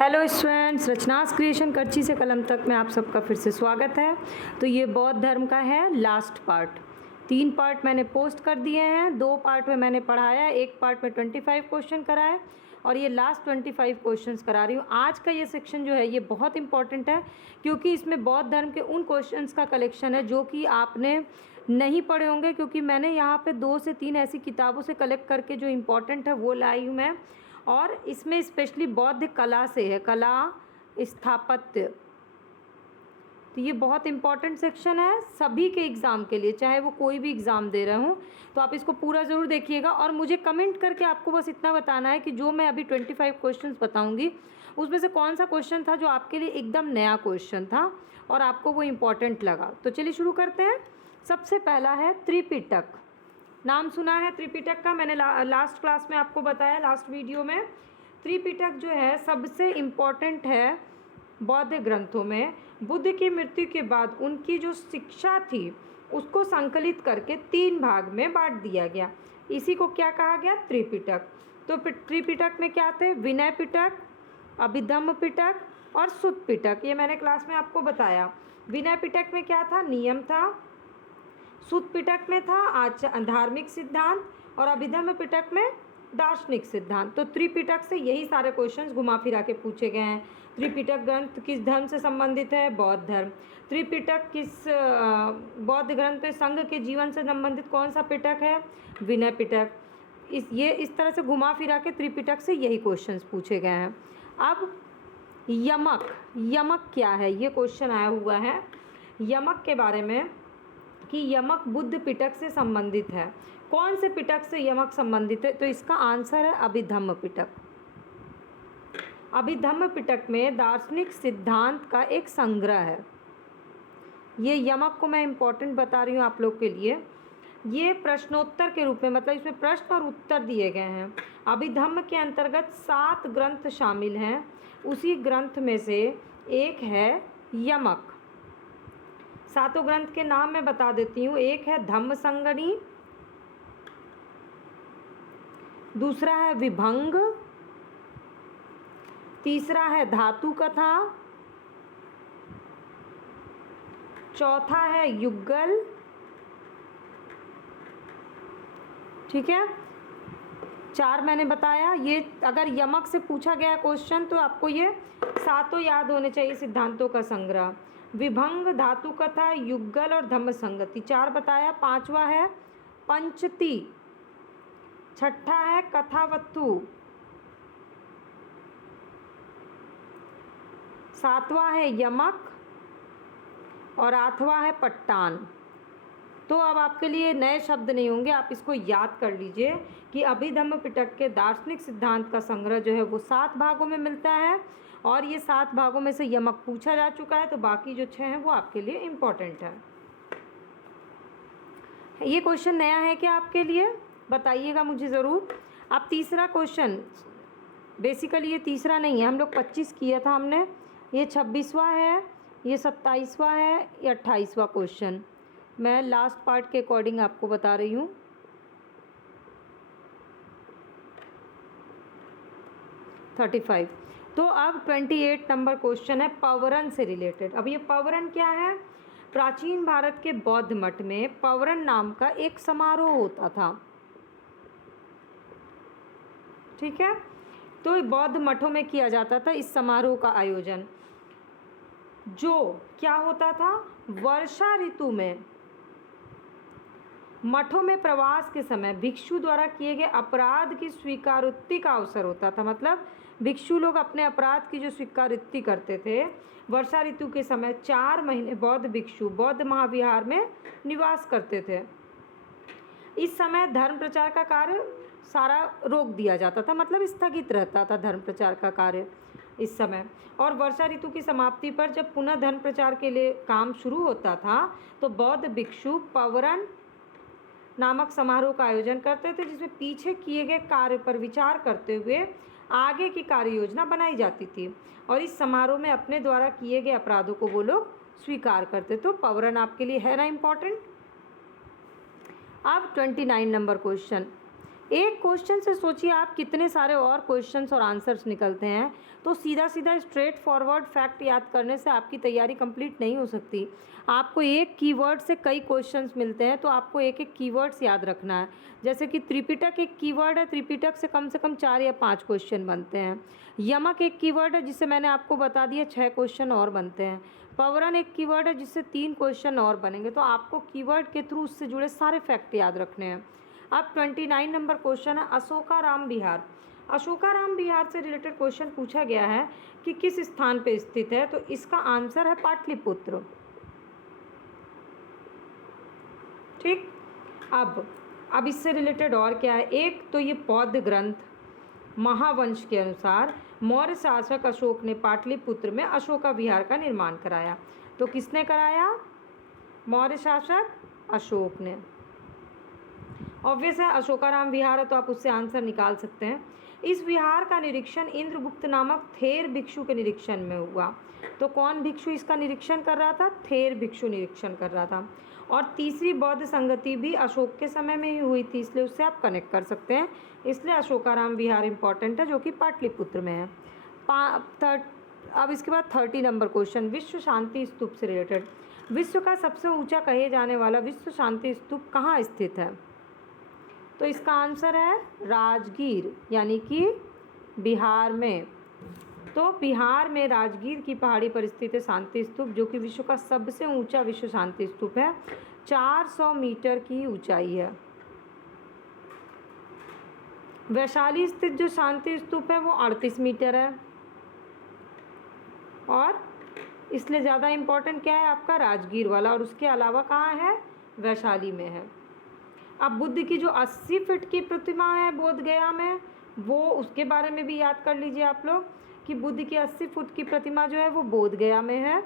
Hello students, रचनास creation करची से कलम तक में आप सबका फिर से स्वागत है। तो ये बौद्ध धर्म का है लास्ट पार्ट। 3 पार्ट मैंने पोस्ट कर दिए हैं, 2 पार्ट में मैंने पढ़ाया, 1 पार्ट में 25 क्वेश्चन कराए और ये लास्ट 25 क्वेश्चंस करा रही हूँ। आज का ये सेक्शन जो है ये बहुत इंपॉर्टेंट है क्योंकि इसमें बौद्ध धर्म के उन क्वेश्चंस का कलेक्शन है जो कि आपने नहीं पढ़े होंगे, क्योंकि मैंने यहाँ पे 2 से 3 ऐसी किताबों से कलेक्ट करके जो इम्पोर्टेंट है वो लाई हूँ मैं। और इसमें स्पेशली बौद्ध कला से है, कला स्थापत्य। तो ये बहुत इंपॉर्टेंट सेक्शन है सभी के एग्ज़ाम के लिए, चाहे वो कोई भी एग्ज़ाम दे रहे हों। तो आप इसको पूरा ज़रूर देखिएगा और मुझे कमेंट करके आपको बस इतना बताना है कि जो मैं अभी 25 क्वेश्चंस बताऊंगी उसमें से कौन सा क्वेश्चन था जो आपके लिए एकदम नया क्वेश्चन था और आपको वो इम्पॉर्टेंट लगा। तो चलिए शुरू करते हैं। सबसे पहला है त्रिपिटक। नाम सुना है त्रिपिटक का, मैंने लास्ट क्लास में आपको बताया, लास्ट वीडियो में। त्रिपिटक जो है सबसे इम्पॉर्टेंट है बौद्ध ग्रंथों में। बुद्ध की मृत्यु के बाद उनकी जो शिक्षा थी उसको संकलित करके 3 भाग में बांट दिया गया। इसी को क्या कहा गया? त्रिपिटक। तो त्रिपिटक में क्या थे? विनय पिटक, अभिधम्म पिटक और सुत्त पिटक। ये मैंने क्लास में आपको बताया। विनय पिटक में क्या था? नियम था। सुत्त पिटक में था धार्मिक सिद्धांत और अभिधम्म पिटक में दार्शनिक सिद्धांत। तो त्रिपिटक से यही सारे क्वेश्चंस घुमा फिरा के पूछे गए हैं। त्रिपिटक ग्रंथ किस धर्म से संबंधित है? बौद्ध धर्म। त्रिपिटक किस बौद्ध ग्रंथ पे संघ के जीवन से संबंधित कौन सा पिटक है? विनय पिटक। इस तरह से घुमा फिरा के त्रिपिटक से यही क्वेश्चंस पूछे गए हैं। अब यमक क्या है? ये क्वेश्चन आया हुआ है यमक के बारे में कि यमक बुद्ध पिटक से संबंधित है। कौन से पिटक से यमक संबंधित है? तो इसका आंसर है अभिधम्म पिटक। अभिधम्म पिटक में दार्शनिक सिद्धांत का एक संग्रह है। ये यमक को मैं इम्पोर्टेंट बता रही हूँ आप लोग के लिए। ये प्रश्नोत्तर के रूप में, मतलब इसमें प्रश्न और उत्तर दिए गए हैं। अभिधम्म के अंतर्गत 7 ग्रंथ शामिल हैं। उसी ग्रंथ में से एक है यमक। 7 ग्रंथ के नाम मैं बता देती हूँ। एक है धम्म संगणी, दूसरा है विभंग, तीसरा है धातु कथा, चौथा है युगल। ठीक है, 4 मैंने बताया। ये अगर यमक से पूछा गया क्वेश्चन तो आपको ये 7 याद होने चाहिए सिद्धांतों का संग्रह। विभंग, धातु कथा, युगल और धम्म संगति 4 बताया। 5वां है पंचती, 6ठा है कथावत्तु, 7वां है यमक और 8वां है पट्टान। तो अब आपके लिए नए शब्द नहीं होंगे, आप इसको याद कर लीजिए कि अभिधम्म पिटक के दार्शनिक सिद्धांत का संग्रह जो है वो 7 भागों में मिलता है और ये 7 भागों में से यमक पूछा जा चुका है, तो बाकी जो 6 हैं वो आपके लिए इम्पोर्टेंट है। ये क्वेश्चन नया है क्या आपके लिए? बताइएगा मुझे ज़रूर। अब तीसरा क्वेश्चन, बेसिकली ये तीसरा नहीं है, हम लोग 25 किया था हमने, ये 26वां है, ये 27वां है, ये 28वां क्वेश्चन। मैं लास्ट पार्ट के अकॉर्डिंग आपको बता रही हूँ। तो अब 28 नंबर क्वेश्चन है पवरन से रिलेटेड। अब ये पवरन क्या है? प्राचीन भारत के बौद्ध मठ में पवरन नाम का एक समारोह होता था। ठीक है, तो बौद्ध मठों में किया जाता था इस समारोह का आयोजन। जो क्या होता था? वर्षा ऋतु में मठों में प्रवास के समय भिक्षु द्वारा किए गए अपराध की स्वीकारोक्ति का अवसर होता था। मतलब भिक्षु लोग अपने अपराध की जो स्वीकारोक्ति करते थे, वर्षा ऋतु के समय 4 महीने बौद्ध भिक्षु बौद्ध महाविहार में निवास करते थे। इस समय धर्म प्रचार का कार्य सारा रोक दिया जाता था, मतलब स्थगित रहता था धर्म प्रचार का कार्य इस समय। और वर्षा ऋतु की समाप्ति पर जब पुनः धर्म प्रचार के लिए काम शुरू होता था तो बौद्ध भिक्षु पवरन नामक समारोह का आयोजन करते थे, जिसमें पीछे किए गए कार्य पर विचार करते हुए आगे की कार्य योजना बनाई जाती थी और इस समारोह में अपने द्वारा किए गए अपराधों को वो लोग स्वीकार करते। तो पवरन आपके लिए है ना इम्पोर्टेंट। अब 29 नंबर क्वेश्चन, एक क्वेश्चन से सोचिए आप कितने सारे और क्वेश्चंस और आंसर्स निकलते हैं। तो सीधा सीधा स्ट्रेट फॉरवर्ड फैक्ट याद करने से आपकी तैयारी कंप्लीट नहीं हो सकती। आपको एक कीवर्ड से कई क्वेश्चंस मिलते हैं, तो आपको एक एक कीवर्ड्स याद रखना है। जैसे कि त्रिपिटक एक कीवर्ड है, त्रिपिटक से कम 4 या 5 क्वेश्चन बनते हैं। यमक एक कीवर्ड है, जिससे मैंने आपको बता दिया 6 क्वेश्चन और बनते हैं। पवरन एक कीवर्ड है, जिससे 3 क्वेश्चन और बनेंगे। तो आपको कीवर्ड के थ्रू उससे जुड़े सारे फैक्ट याद रखने हैं। अब 29 नंबर क्वेश्चन है अशोकाराम विहार। अशोकाराम विहार से रिलेटेड क्वेश्चन पूछा गया है कि किस स्थान पे स्थित है। तो इसका आंसर है पाटलिपुत्र। ठीक, अब इससे रिलेटेड और क्या है। एक तो ये बौद्ध ग्रंथ महावंश के अनुसार मौर्य शासक अशोक ने पाटलिपुत्र में अशोका विहार का निर्माण कराया। तो किसने कराया? मौर्य शासक अशोक ने। ऑब्वियस है अशोकाराम विहार है, तो आप उससे आंसर निकाल सकते हैं। इस विहार का निरीक्षण इंद्रगुप्त नामक थेर भिक्षु के निरीक्षण में हुआ। तो कौन भिक्षु इसका निरीक्षण कर रहा था? थेर भिक्षु निरीक्षण कर रहा था। और तीसरी बौद्ध संगति भी अशोक के समय में ही हुई थी, इसलिए उससे आप कनेक्ट कर सकते हैं। इसलिए अशोकाराम विहार इंपॉर्टेंट है, जो कि पाटलिपुत्र में है। अब इसके बाद 30 नंबर क्वेश्चन विश्व शांति स्तूप से रिलेटेड। विश्व का सबसे ऊंचा कहे जाने वाला विश्व शांति स्तूप कहाँ स्थित है? तो इसका आंसर है राजगीर, यानी कि बिहार में। तो बिहार में राजगीर की पहाड़ी पर स्थित है शांति स्तूप, जो कि विश्व का सबसे ऊंचा विश्व शांति स्तूप है। 400 मीटर की ऊंचाई है। वैशाली स्थित जो शांति स्तूप है वो 38 मीटर है। और इसलिए ज़्यादा इम्पोर्टेंट क्या है आपका? राजगीर वाला। और उसके अलावा कहाँ है? वैशाली में है। अब बुद्ध की जो 80 फीट की प्रतिमा है बोध गया में, वो उसके बारे में भी याद कर लीजिए आप लोग कि बुद्ध की 80 फुट की प्रतिमा जो है वो बोध गया में है।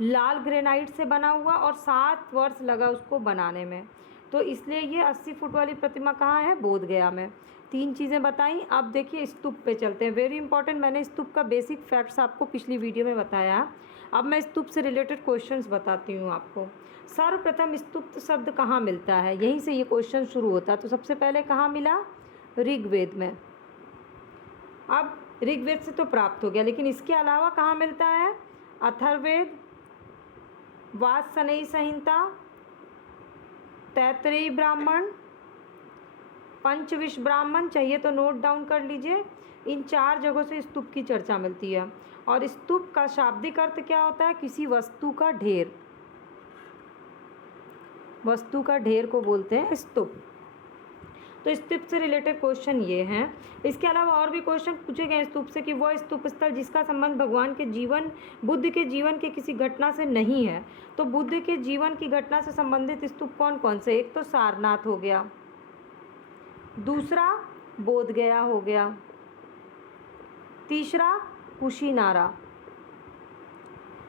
लाल ग्रेनाइट से बना हुआ और 7 वर्ष लगा उसको बनाने में। तो इसलिए ये 80 फुट वाली प्रतिमा कहाँ है? बोध गया में। 3 चीज़ें बताई। अब देखिए स्तूप पे चलते हैं। वेरी इंपॉर्टेंट, मैंने स्तूप का बेसिक फैक्ट्स आपको पिछली वीडियो में बताया। अब मैं स्तूप से रिलेटेड क्वेश्चंस बताती हूँ आपको। सर्वप्रथम स्तूप शब्द कहाँ मिलता है? यहीं से ये क्वेश्चन शुरू होता है। तो सबसे पहले कहाँ मिला? ऋग्वेद में। अब ऋग्वेद से तो प्राप्त हो गया, लेकिन इसके अलावा कहाँ मिलता है? अथर्ववेद, वात्स्ययनी संहिता, तैत्तिरीय ब्राह्मण, पंचविश ब्राह्मण। चाहिए तो नोट डाउन कर लीजिए। इन 4 जगहों से स्तूप की चर्चा मिलती है। और स्तूप का शाब्दिक अर्थ क्या होता है? किसी वस्तु का ढेर। वस्तु का ढेर को बोलते हैं स्तूप। तो स्तूप से रिलेटेड क्वेश्चन ये हैं। इसके अलावा और भी क्वेश्चन पूछे गए स्तूप से कि वह स्तूप स्थल जिसका संबंध भगवान के जीवन, बुद्ध के जीवन के किसी घटना से नहीं है। तो बुद्ध के जीवन की घटना से संबंधित स्तूप कौन कौन से? एक तो सारनाथ हो गया, दूसरा बोध गया हो गया, तीसरा कुशीनारा।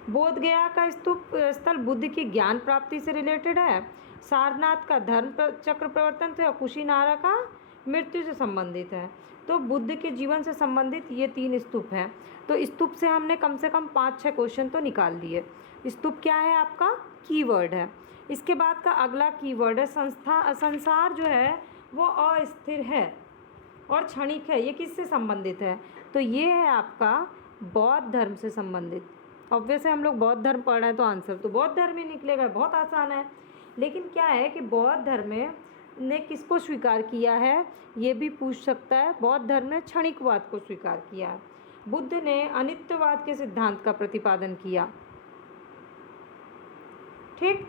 बोध गया का स्तूप स्थल बुद्ध की ज्ञान प्राप्ति से रिलेटेड है, सारनाथ का धर्म चक्र प्रवर्तन से, और कुशीनारा का मृत्यु से संबंधित है। तो बुद्ध के जीवन से संबंधित ये 3 स्तूप हैं। तो स्तूप से हमने कम से कम 5-6 क्वेश्चन तो निकाल लिए। स्तूप क्या है आपका? कीवर्ड है। इसके बाद का अगला कीवर्ड है संसार जो है वो अस्थिर है और क्षणिक है। ये किससे संबंधित है? तो ये है आपका बौद्ध धर्म से संबंधित। ऑब्वियस है हम लोग बौद्ध धर्म पढ़ रहे हैं, तो आंसर तो बौद्ध धर्म ही निकलेगा। बहुत आसान है। लेकिन क्या है कि बौद्ध धर्म ने किसको स्वीकार किया है, ये भी पूछ सकता है। बौद्ध धर्म ने क्षणिकवाद को स्वीकार किया है। बुद्ध ने अनित्यवाद के सिद्धांत का प्रतिपादन किया। ठीक,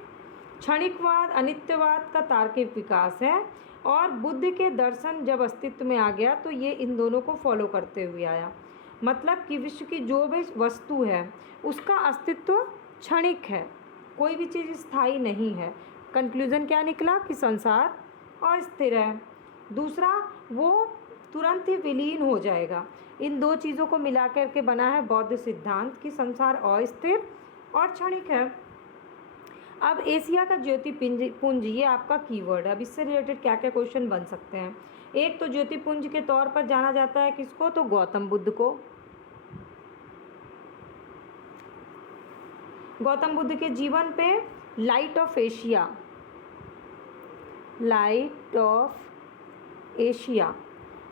क्षणिकवाद अनित्यवाद का तार्किक विकास है। और बुद्ध के दर्शन जब अस्तित्व में आ गया तो ये इन दोनों को फॉलो करते हुए आया। मतलब कि विश्व की जो भी वस्तु है उसका अस्तित्व क्षणिक है, कोई भी चीज़ स्थायी नहीं है। कंक्लूजन क्या निकला? कि संसार अस्थिर है। दूसरा, वो तुरंत ही विलीन हो जाएगा। इन 2 चीज़ों को मिला करके बना है बौद्ध सिद्धांत कि संसार अस्थिर और क्षणिक है। अब एशिया का ज्योतिपुंज ये आपका कीवर्ड है। अब इससे रिलेटेड क्या क्या क्वेश्चन बन सकते हैं? एक तो ज्योतिपुंज के तौर पर जाना जाता है किसको? तो गौतम बुद्ध को। गौतम बुद्ध के जीवन पे लाइट ऑफ एशिया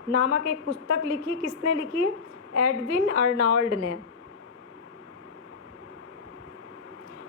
नामक एक पुस्तक लिखी। किसने लिखी? एडविन अर्नॉल्ड ने।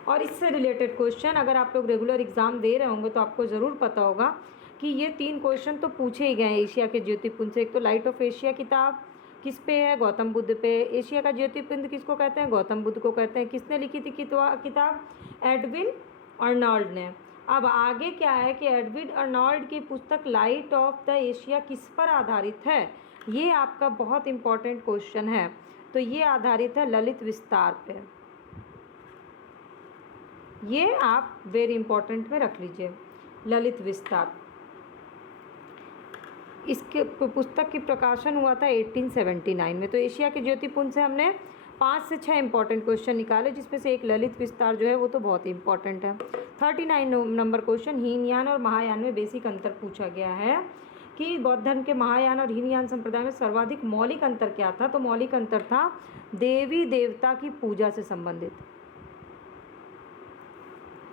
और इससे रिलेटेड क्वेश्चन अगर आप लोग रेगुलर एग्जाम दे रहे होंगे तो आपको ज़रूर पता होगा कि ये 3 क्वेश्चन तो पूछे ही गए हैं एशिया के ज्योतिपुंज से। एक तो लाइट ऑफ एशिया किताब किस पे है? गौतम बुद्ध पे। एशिया का ज्योतिपुंज किसको कहते हैं? गौतम बुद्ध को कहते हैं। किसने लिखी थी किताब? एडविन अर्नॉल्ड ने। अब आगे क्या है कि एडविन अर्नॉल्ड की पुस्तक लाइट ऑफ द एशिया किस पर आधारित है? ये आपका बहुत इंपॉर्टेंट क्वेश्चन है। तो ये आधारित है ललित विस्तार पे। ये आप वेरी इंपॉर्टेंट में रख लीजिए, ललित विस्तार। इसके पुस्तक की प्रकाशन हुआ था 1879 में। तो एशिया के ज्योतिपुंज से हमने 5 से 6 इंपॉर्टेंट क्वेश्चन निकाले, जिसमें से एक ललित विस्तार जो है वो तो बहुत ही इंपॉर्टेंट है। 39 नंबर क्वेश्चन, हीनयान और महायान में बेसिक अंतर पूछा गया है कि बौद्ध धर्म के महायान और हीनयान संप्रदाय में सर्वाधिक मौलिक अंतर क्या था? तो मौलिक अंतर था देवी देवता की पूजा से संबंधित।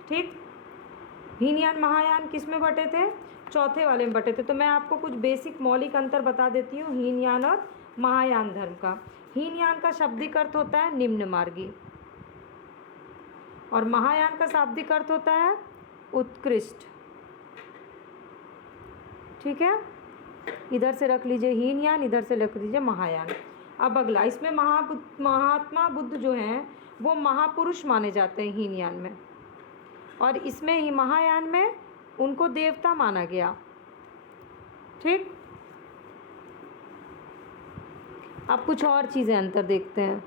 ठीक, हीनयान महायान किस में बटे थे? चौथे वाले में बटे थे। तो मैं आपको कुछ बेसिक मौलिक अंतर बता देती हूँ हीनयान और महायान धर्म का। हीनयान का शाब्दिक अर्थ होता है निम्न मार्गी और महायान का शाब्दिक अर्थ होता है उत्कृष्ट। ठीक है, इधर से रख लीजिए हीनयान, इधर से रख लीजिए महायान। अब अगला, इसमें महात्मा बुद्ध जो हैं वो महापुरुष माने जाते हैं हीनयान में, और इसमें ही महायान में उनको देवता माना गया। ठीक, अब कुछ और चीज़ें अंतर देखते हैं।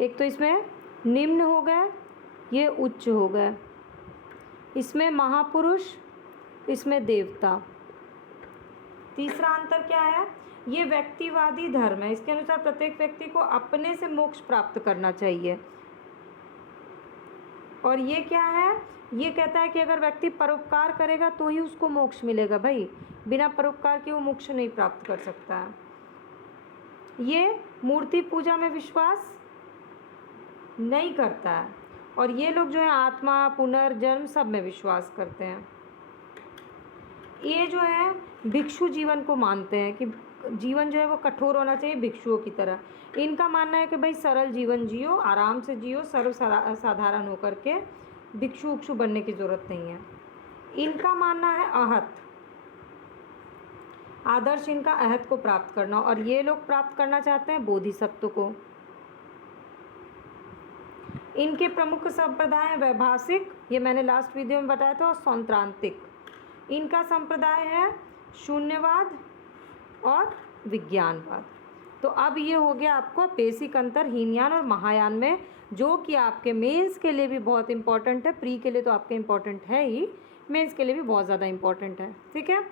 एक तो इसमें निम्न हो गए, ये उच्च हो गए। इसमें महापुरुष, इसमें देवता। तीसरा अंतर क्या है? ये व्यक्तिवादी धर्म है। इसके अनुसार प्रत्येक व्यक्ति को अपने से मोक्ष प्राप्त करना चाहिए। और ये क्या है? ये कहता है कि अगर व्यक्ति परोपकार करेगा तो ही उसको मोक्ष मिलेगा। भाई, बिना परोपकार के वो मोक्ष नहीं प्राप्त कर सकता है। ये मूर्ति पूजा में विश्वास नहीं करता है, और ये लोग जो है आत्मा, पुनर्जन्म सब में विश्वास करते हैं। ये जो है भिक्षु जीवन को मानते हैं कि जीवन जो है वो कठोर होना चाहिए भिक्षुओं की तरह। इनका मानना है कि भाई सरल जीवन जियो, आराम से जियो, सर्व साधारण होकर के, भिक्षु उक्षु बनने की ज़रूरत नहीं है। इनका मानना है आहत, आदर्श इनका अहत को प्राप्त करना, और ये लोग प्राप्त करना चाहते हैं बोधिसत्व को। इनके प्रमुख संप्रदाय हैं वैभाषिक, ये मैंने लास्ट वीडियो में बताया था, और सौंत्रांतिक। इनका संप्रदाय है शून्यवाद और विज्ञानवाद। तो अब ये हो गया आपको बेसिक अंतर हीनयान और महायान में, जो कि आपके मेंस के लिए भी बहुत इंपॉर्टेंट है। प्री के लिए तो आपके इंपॉर्टेंट है ही, मेंस के लिए भी बहुत ज़्यादा इंपॉर्टेंट है। ठीक है,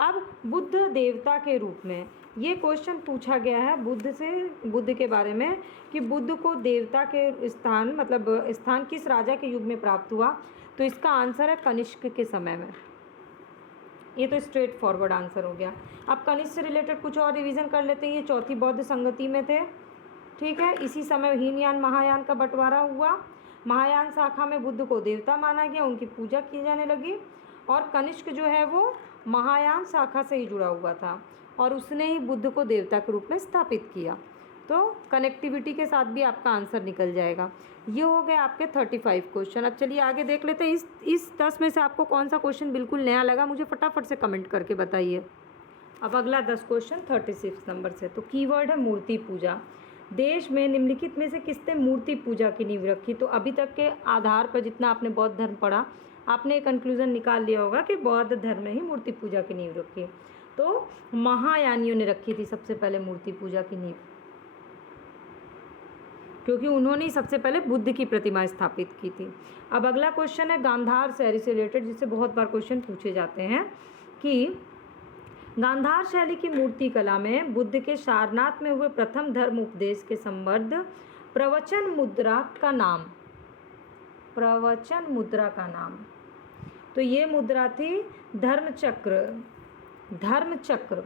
अब बुद्ध देवता के रूप में ये क्वेश्चन पूछा गया है बुद्ध के बारे में कि बुद्ध को देवता के स्थान, मतलब स्थान किस राजा के युग में प्राप्त हुआ? तो इसका आंसर है कनिष्क के समय में। ये तो स्ट्रेट फॉरवर्ड आंसर हो गया। अब कनिष्क से रिलेटेड कुछ और रिवीजन कर लेते हैं। ये चौथी बौद्ध संगति में थे। ठीक है, इसी समय हीनयान महायान का बंटवारा हुआ। महायान शाखा में बुद्ध को देवता माना गया, उनकी पूजा की जाने लगी, और कनिष्क जो है वो महायान शाखा से ही जुड़ा हुआ था, और उसने ही बुद्ध को देवता के रूप में स्थापित किया। तो कनेक्टिविटी के साथ भी आपका आंसर निकल जाएगा। ये हो गए आपके 35 क्वेश्चन। अब चलिए आगे देख लेते हैं। इस 10 में से आपको कौन सा क्वेश्चन बिल्कुल नया लगा, मुझे फटाफट से कमेंट करके बताइए। अब अगला 10 क्वेश्चन 36 नंबर से। तो कीवर्ड है मूर्ति पूजा। देश में निम्नलिखित में से किसने मूर्ति पूजा की नींव रखी? तो अभी तक के आधार पर जितना आपने बौद्ध धर्म पढ़ा, आपने एक कंक्लूजन निकाल लिया होगा कि बौद्ध धर्म ने ही मूर्ति पूजा की नींव रखी। तो महायानियों ने रखी थी सबसे पहले मूर्ति पूजा की नींव, क्योंकि उन्होंने ही सबसे पहले बुद्ध की प्रतिमा स्थापित की थी। अब अगला क्वेश्चन है गांधार शैली से रिलेटेड, जिससे बहुत बार क्वेश्चन पूछे जाते हैं कि गांधार शैली की मूर्ति कला में बुद्ध के सारनाथ में हुए प्रथम धर्म उपदेश के संबद्ध प्रवचन मुद्रा का नाम, प्रवचन मुद्रा का नाम। तो ये मुद्रा थी धर्मचक्र, धर्मचक्र।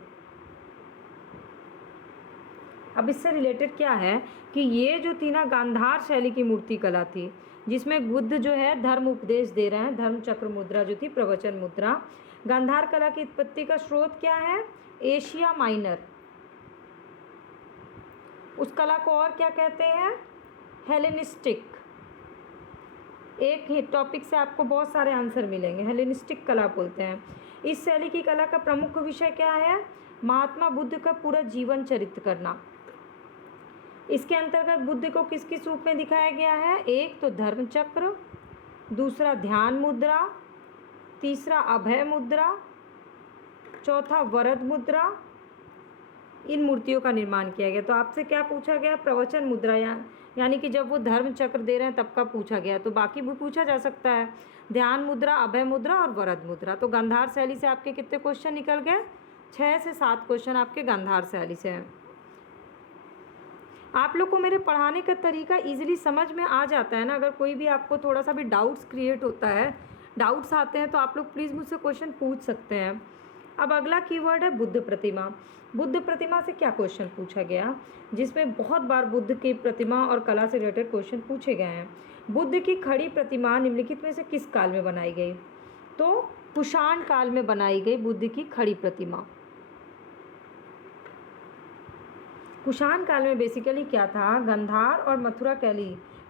अब इससे रिलेटेड क्या है कि ये जो थी ना गांधार शैली की मूर्ति कला थी, जिसमें बुद्ध जो है धर्म उपदेश दे रहे हैं, धर्मचक्र मुद्रा जो थी प्रवचन मुद्रा, गांधार कला की उत्पत्ति का स्रोत क्या है? Asia minor. उस कला को और क्या कहते हैं? हेलेनिस्टिक। एक ही टॉपिक से आपको बहुत सारे आंसर मिलेंगे। हेलेनिस्टिक कला बोलते हैं। इस शैली की कला का प्रमुख विषय क्या है? महात्मा बुद्ध का पूरा जीवन चरित्र करना। इसके अंतर्गत बुद्ध को किस किस रूप में दिखाया गया है? एक तो धर्म चक्र, दूसरा ध्यान मुद्रा, तीसरा अभय मुद्रा, चौथा वरद मुद्रा। इन मूर्तियों का निर्माण किया गया। तो आपसे क्या पूछा गया? प्रवचन मुद्रा, यानी कि जब वो धर्म चक्र दे रहे हैं तब का पूछा गया। तो बाकी भी पूछा जा सकता है, ध्यान मुद्रा, अभय मुद्रा और वरद मुद्रा। तो गांधार शैली से आपके कितने क्वेश्चन निकल गए? 6 से 7 क्वेश्चन आपके गांधार शैली से हैं। आप लोग को मेरे पढ़ाने का तरीका इजीली समझ में आ जाता है ना। अगर कोई भी आपको थोड़ा सा भी डाउट्स क्रिएट होता है, डाउट्स आते हैं, तो आप लोग प्लीज़ मुझसे क्वेश्चन पूछ सकते हैं। अब अगला कीवर्ड है बुद्ध प्रतिमा। बुद्ध प्रतिमा से क्या क्वेश्चन पूछा गया? जिसमें बहुत बार बुद्ध की प्रतिमा और कला से रिलेटेड क्वेश्चन पूछे गए हैं। बुद्ध की खड़ी प्रतिमा निम्नलिखित में से किस काल में बनाई गई? तो कुषाण काल में बनाई गई बुद्ध की खड़ी प्रतिमा। कुषाण काल में बेसिकली क्या था? गांधार और मथुरा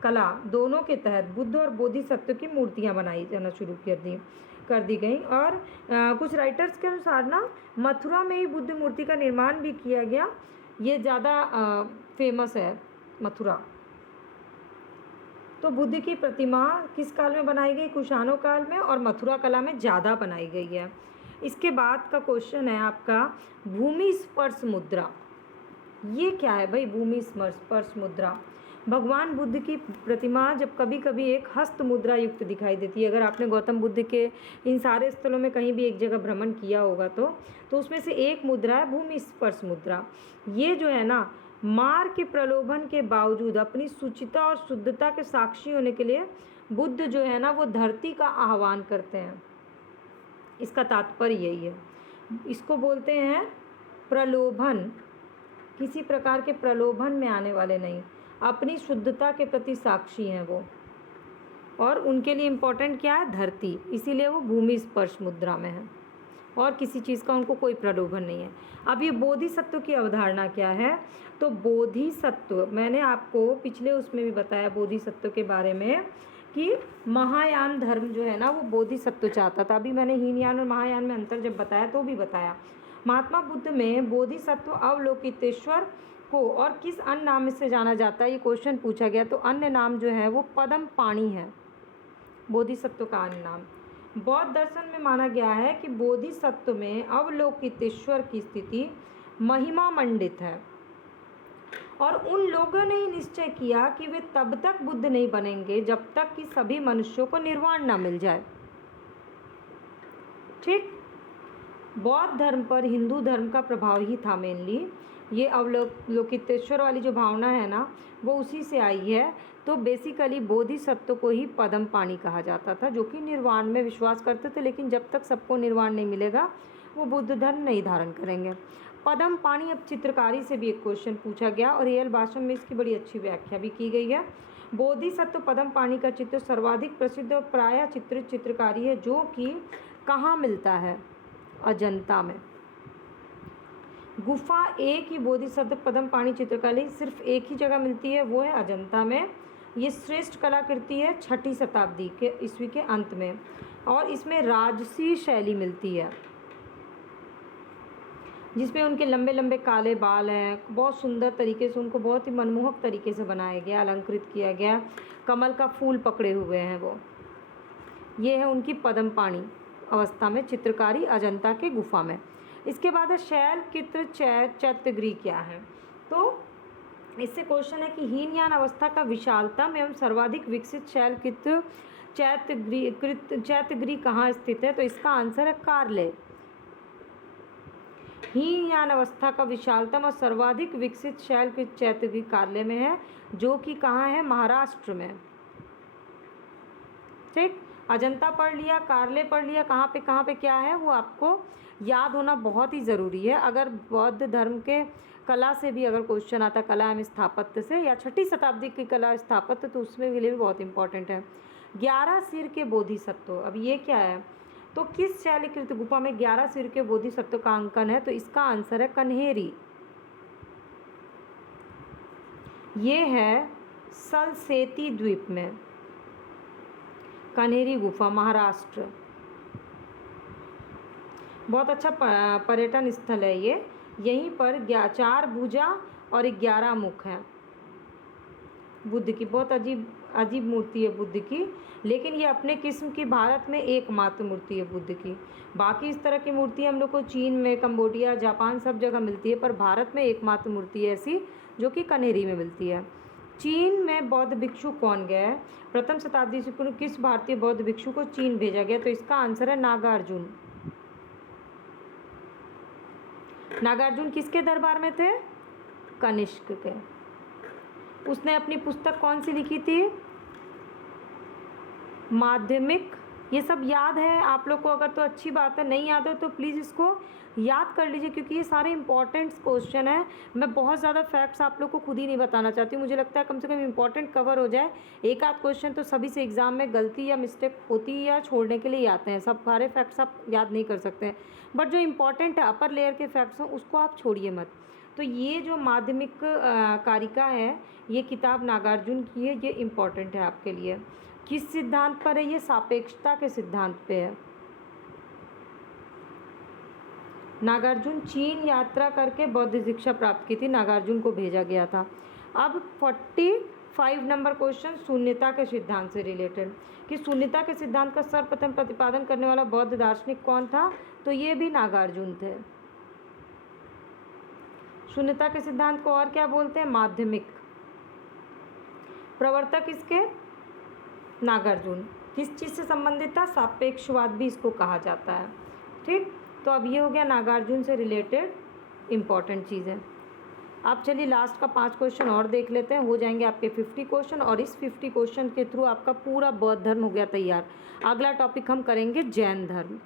कला दोनों के तहत बुद्ध और बोधिसत्व की मूर्तियां बनाई जाना शुरू कर दी गई। और कुछ राइटर्स के अनुसार ना मथुरा में ही बुद्ध मूर्ति का निर्माण भी किया गया। ये ज़्यादा फेमस है मथुरा। तो बुद्ध की प्रतिमा किस काल में बनाई गई? कुषाणों काल में, और मथुरा कला में ज़्यादा बनाई गई है। इसके बाद का क्वेश्चन है आपका भूमि स्पर्श मुद्रा। ये क्या है भाई भूमि स्पर्श मुद्रा? भगवान बुद्ध की प्रतिमा जब कभी कभी एक हस्त मुद्रा युक्त दिखाई देती है। अगर आपने गौतम बुद्ध के इन सारे स्थलों में कहीं भी एक जगह भ्रमण किया होगा तो उसमें से एक मुद्रा है भूमि स्पर्श मुद्रा। ये जो है ना, मार के प्रलोभन के बावजूद अपनी शुचिता और शुद्धता के साक्षी होने के लिए बुद्ध जो है ना वो धरती का आह्वान करते हैं। इसका तात्पर्य यही है। इसको बोलते हैं प्रलोभन। किसी प्रकार के प्रलोभन में आने वाले नहीं, अपनी शुद्धता के प्रति साक्षी हैं वो। और उनके लिए इम्पोर्टेंट क्या है? धरती। इसीलिए वो भूमि स्पर्श मुद्रा में है और किसी चीज़ का उनको कोई प्रलोभन नहीं है। अब ये बोधिसत्व की अवधारणा क्या है? तो बोधिसत्व मैंने आपको पिछले उसमें भी बताया बोधिसत्व के बारे में कि महायान धर्म जो है ना वो बोधिसत्व चाहता था। अभी मैंने हीनयान और महायान में अंतर जब बताया तो भी बताया। महात्मा बुद्ध में बोधिसत्व अवलोकितेश्वर को और किस अन्य नाम से जाना जाता है? ये क्वेश्चन पूछा गया। तो अन्य नाम जो है वो पद्म पाणि है, बोधिसत्व का अन्य नाम। बौद्ध दर्शन में माना गया है कि बोधिसत्व में अवलोकितेश्वर की स्थिति महिमा मंडित है और उन लोगों ने ही निश्चय किया कि वे तब तक बुद्ध नहीं बनेंगे जब तक कि सभी मनुष्यों को निर्वाण ना मिल जाए। ठीक। बौद्ध धर्म पर हिंदू धर्म का प्रभाव ही था मेनली। ये अवलोकितेश्वर वाली जो भावना है ना वो उसी से आई है। तो बेसिकली बोधिसत्व को ही पद्म पाणि कहा जाता था, जो कि निर्वाण में विश्वास करते थे, लेकिन जब तक सबको निर्वाण नहीं मिलेगा वो बुद्ध धर्म नहीं धारण करेंगे। पद्म पाणि। अब चित्रकारी से भी एक क्वेश्चन पूछा गया और रियल भाषण में इसकी बड़ी अच्छी व्याख्या भी की गई है। बोधिसत्व पद्म पाणि का चित्र सर्वाधिक प्रसिद्ध और प्रायः चित्रित चित्रकारी है, जो कि कहाँ मिलता है? अजंता में। गुफा एक ही बोधिसत्व पद्म पाणि चित्रकला सिर्फ एक ही जगह मिलती है, वो है अजंता में। ये श्रेष्ठ कलाकृति है 6ठी शताब्दी के ईस्वी के अंत में और इसमें राजसी शैली मिलती है, जिसमें उनके लंबे लंबे काले बाल हैं। बहुत सुंदर तरीके से उनको बहुत ही मनमोहक तरीके से बनाया गया, अलंकृत किया गया। कमल का फूल पकड़े हुए हैं वो। ये है उनकी पद्म पाणि अवस्था में चित्रकारी अजंता के गुफा में। इसके बाद है शैलचित्र चैत्यगृह क्या है? तो इससे क्वेश्चन है कि हीनयान अवस्था का विशालतम एवं सर्वाधिक विकसित शैलचित्र चैत्यगृह कहाँ स्थित है? तो इसका आंसर है कार्ले। हीनयान अवस्था का विशालतम और सर्वाधिक विकसित शैलचित्र चैत्यगृह कार्ले में है, जो कि कहाँ है? महाराष्ट्र में। ठीक। अजंता पढ़ लिया, कार्ले पढ़ लिया, कहाँ पे क्या है वो आपको याद होना बहुत ही ज़रूरी है। अगर बौद्ध धर्म के कला से भी अगर क्वेश्चन आता, कला एवं स्थापत्य से, या 6ठी शताब्दी की कला स्थापत्य, तो उसमें के लिए भी बहुत इंपॉर्टेंट है। 11 सिर के बोधिसत्व। अब ये क्या है? तो किस शैलकृत गुफा में 11 सिर के बोधिसत्व का अंकन है? तो इसका आंसर है कन्हेरी। ये है सलसेती द्वीप में, कन्हेरी गुफा, महाराष्ट्र। बहुत अच्छा पर्यटन स्थल है ये। यहीं पर 4 भुजा और 11 मुख हैं बुद्ध की। बहुत अजीब मूर्ति है बुद्ध की, लेकिन ये अपने किस्म की भारत में एकमात्र मूर्ति है बुद्ध की। बाकी इस तरह की मूर्ति हम लोग को चीन में, कंबोडिया, जापान सब जगह मिलती है, पर भारत में एकमात्र मूर्ति है ऐसी जो कि कन्हेरी में मिलती है। चीन में बौद्ध भिक्षु कौन गया है? प्रथम शताब्दी से पूर्व किस भारतीय बौद्ध भिक्षु को चीन भेजा गया? तो इसका आंसर है नागार्जुन। नागार्जुन किसके दरबार में थे? कनिष्क के। उसने अपनी पुस्तक कौन सी लिखी थी? माध्यमिक। ये सब याद है आप लोग को? अगर तो अच्छी बात है, नहीं याद हो तो प्लीज़ इसको याद कर लीजिए, क्योंकि ये सारे इंपॉर्टेंट क्वेश्चन हैं। मैं बहुत ज़्यादा फैक्ट्स आप लोग को खुद ही नहीं बताना चाहती हूँ। मुझे लगता है कम से कम इंपॉर्टेंट कवर हो जाए। एक आध क्वेश्चन तो सभी से एग्जाम में गलती या मिस्टेक होती है या छोड़ने के लिए ही आते हैं। सब सारे फैक्ट्स आप याद नहीं कर सकते हैं, बट जो इंपॉर्टेंट है अपर लेयर के फैक्ट्स हैं उसको आप छोड़िए मत। तो ये जो माध्यमिक कारिका है, ये किताब नागार्जुन की है, ये इम्पॉर्टेंट है आपके लिए। किस सिद्धांत पर है? ये सापेक्षता के सिद्धांत पे है। नागार्जुन चीन यात्रा करके बौद्ध शिक्षा प्राप्त की थी, नागार्जुन को भेजा गया था। अब 45 नंबर क्वेश्चन शून्यता के सिद्धांत से रिलेटेड, कि शून्यता के सिद्धांत का सर्वप्रथम प्रतिपादन करने वाला बौद्ध दार्शनिक कौन था? तो ये भी नागार्जुन थे। शून्यता के सिद्धांत को और क्या बोलते हैं? माध्यमिक। प्रवर्तक इसके नागार्जुन। किस चीज़ से संबंधित था? सापेक्षवाद भी इसको कहा जाता है। ठीक, तो अब ये हो गया नागार्जुन से रिलेटेड इम्पॉर्टेंट चीज़ें। आप चलिए लास्ट का 5 क्वेश्चन और देख लेते हैं, हो जाएंगे आपके 50 क्वेश्चन, और इस 50 क्वेश्चन के थ्रू आपका पूरा बौद्ध धर्म हो गया तैयार। अगला टॉपिक हम करेंगे जैन धर्म।